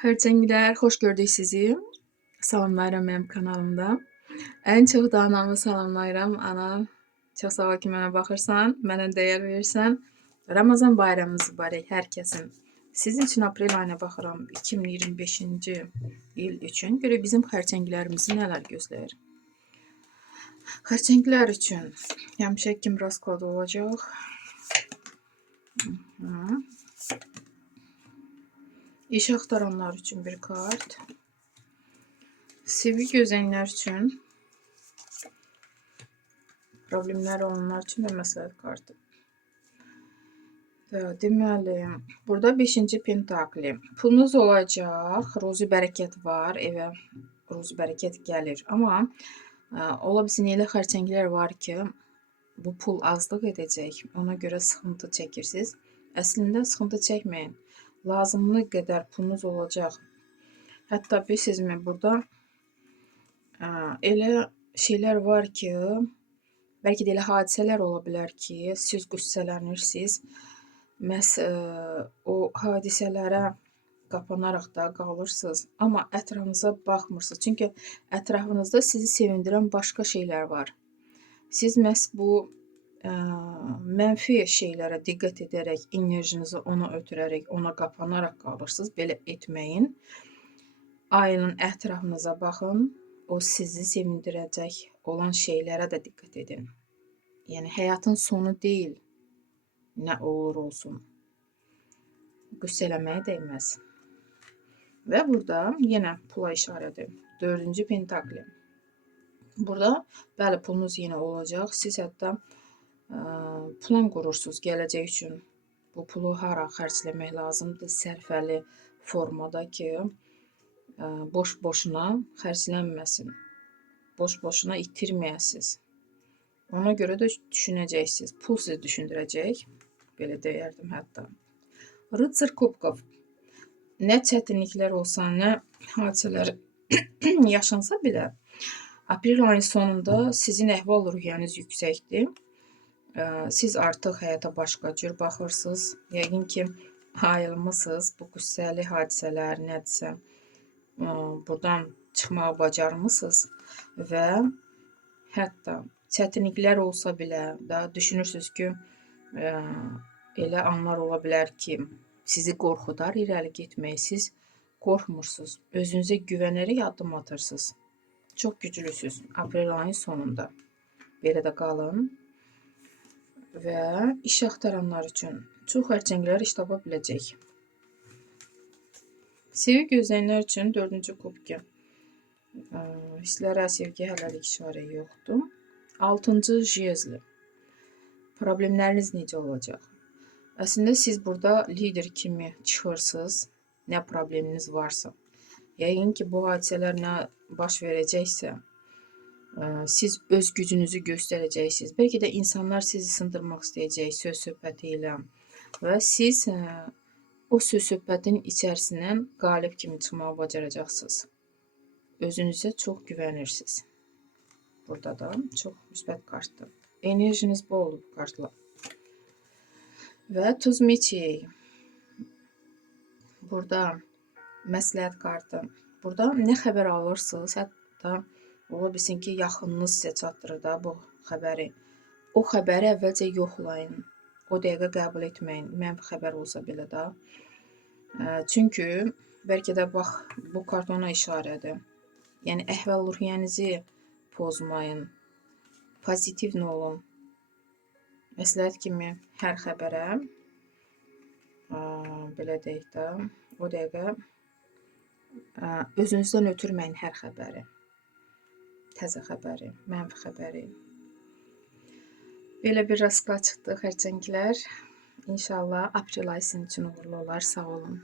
Xərçənglər, xoş gördük sizi. Salamlayıram mənim kanalımda. Ən çox da anamı salamlayıram. Anam, çox sağ ol ki, mənə baxırsan, mənə dəyər verirsən. Ramazan bayramınız mübarək hər kəsin. Sizin üçün aprel ayına baxıram 2025-ci il üçün. Görə bizim xərçənglərimizi nələr gözləyir? Xərçənglər üçün həmişə kim raskod olacaq? İş axtaranlar üçün bir kart. Sevgi gözləyənlər üçün, problemlər olanlar üçün bir məsləhət kartı. Deməli, burada 5-ci pentakli. Pulunuz olacaq, ruzi bərəkət var, evə ruzi bərəkət gəlir. Amma ola bilsin elə xərçənglər var ki, bu pul azlıq edəcək, ona görə sıxıntı çəkirsiniz. Əslində sıxıntı çəkməyin. Lazımlı qədər pulunuz olacaq. Hətta bilirsizmi, burada elə şeylər var ki, bəlkə də elə hadisələr ola bilər ki, siz qüssələnirsiniz. Məhz o hadisələrə qapanaraq da qalırsınız. Amma ətrafınıza baxmırsınız. Çünki ətrafınızda sizi sevindirən başqa şeylər var. Siz məhz bu mənfi şeylərə diqqət edərək, enerjinizi ona ötürərək, ona qapanaraq qalırsınız. Belə etməyin. Ayının ətrafınıza baxın. O sizi sevindirəcək olan şeylərə də diqqət edin. Yəni, həyatın sonu deyil. Nə olur olsun. Qüssə eləməyə dəyməz. Və burada yenə pula işarədir. 4-cü pentakli. Burada, bəli, pulunuz yenə olacaq. Siz hətta plan qurursunuz gələcək üçün. Bu pulu hara xərcləmək lazımdır? Sərfəli formada ki, boş-boşuna xərclənməsin. Boş-boşuna itirməyəsiniz. Ona görə də düşünəcəksiniz. Pul sizi düşündürəcək. Belə deyərdim hətta. Rıtsır kubkov. Nə çətinliklər olsa, nə hadisələr yaşansa belə, aprel ayının sonunda sizin əhval-ruhiyyəniz yüksəkdir. Siz artıq həyata başqa cür baxırsınız. Yəqin ki, ayılmısınız. Bu qüssəli hadisələr nədirsə, buradan çıxmağı bacarmısınız və hətta çətinliklər olsa belə da düşünürsünüz ki, elə anlar ola bilər ki, sizi qorxudar irəli getmək. Siz qorxmursunuz. Özünüzə güvənərək addım atırsınız. Çox güclüsünüz aprel ayının sonunda. Belə də qalın. Və iş axtaranlar üçün çox xərçənglər iş tapa biləcək. Sevgi gözləyənlər üçün 4-cü kubki. Hisslərə, sevgi hələlik işarə yoxdur. 6-cı jezli. Problemləriniz necə olacaq? Əslində siz burada lider kimi çıxırsınız, nə probleminiz varsa. Yəqin ki, bu hadisələr nə baş verəcəksə, siz öz gücünüzü göstərəcəksiniz. Bəlkə də insanlar sizi sındırmaq istəyəcək söz-söhbəti ilə və siz o söz-söhbətin içərisindən qalib kimi çıxmağı bacaracaqsınız. Özünüzə çox güvənirsiniz. Burada da çox müsbət kartdır. Enerjiniz bol olub kartlar. Və tuz meçi. Burada məsləhət kartı. Burada nə xəbər alırsınız, hətta ola bilsin ki, yaxınınız sizə çatdırır da bu xəbəri. O xəbəri əvvəlcə yoxlayın. O dəqiqə qəbul etməyin. Mənfi xəbər olsa belə də. Çünki bəlkə də bax, bu kart ona işarədir. Yəni, əhval-ruhiyyənizi pozmayın. Pozitiv olun. Məsləhət kimi hər xəbərə, belə deyək də, o dəqiqə özünüzdən ötürməyin hər xəbəri. Təzə xəbəri, mənfi xəbəri. Belə bir rasklad çıxdı xərçənglər. İnşallah aprel ayı sizin üçün uğurlu olar. Sağ olun.